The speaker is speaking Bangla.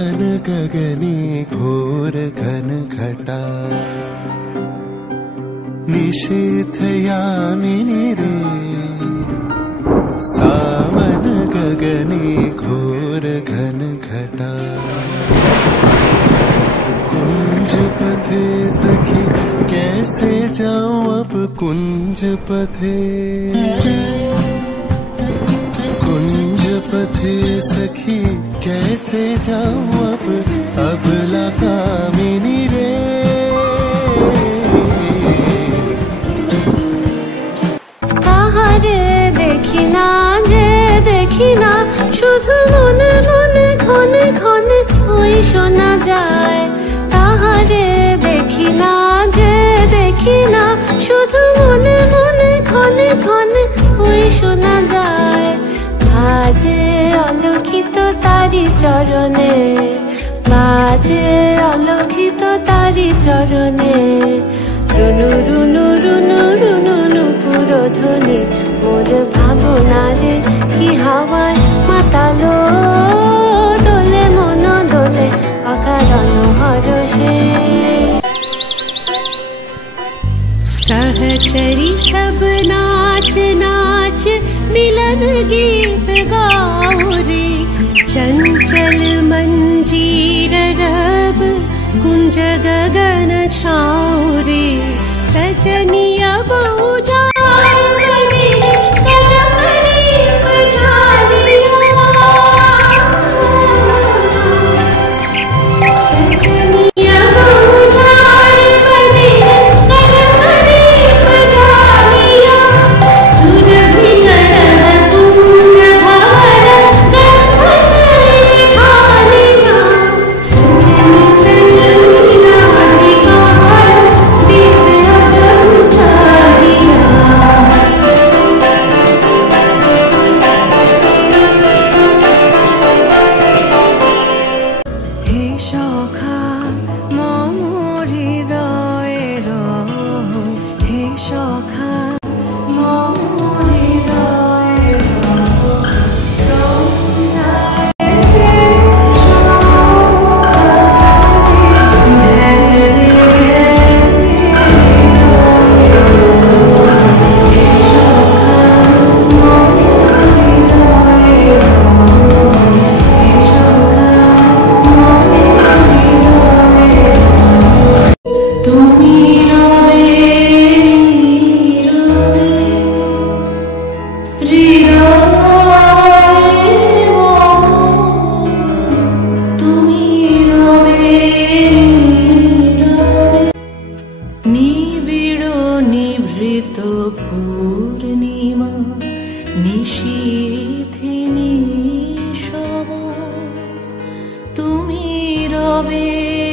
गगने घोर घन घटा निशीथ यामिनी रे सावन गगने घोर घन घटा कुंज पथे सखी कैसे जाऊं अब कुंज पथे सखी कैसे जाऊं अब लगा मिनी रे ताहारे देखी ना जे देखी ना शुधु मने मने घने घने ওই শোনা যায় ताहारे देखी ना जे देखी ना शुधु मने मने घने घने ওই শোনা যায় বাজে অলক্ষিত তারি চরণে বাজে অলক্ষিত তারি চরণে রুনু রুনু রুনু রুনু নুপুর ধ্বনি মোর ভাবনারে কি হাওয়ায় মাতালো দোলে মন দোলে অকারণ হরষে सहचरी सब नाच नाच मिलन गीत गाओ रे चंचल मंजीर रब कुंज गगन छाओ रे सजनिया बहुजार बने कदम रीप झालिया सजनिया बहुजार बने कदम रीप झालिया सुरभि करह कुंज भवर गंध सरे खालिया सजनी सजनी राधिकार दिव्य अगम झालिया হে সখা মম হৃদয়ের হে সখা মম হৃদয়ের সংসারের তুমি রবে নীরবে হৃদয়ে মম তুমি রবে নীরবে নিবিড় নিভৃত পূর্ণিমা নিশীথিনী সম তুমি রবে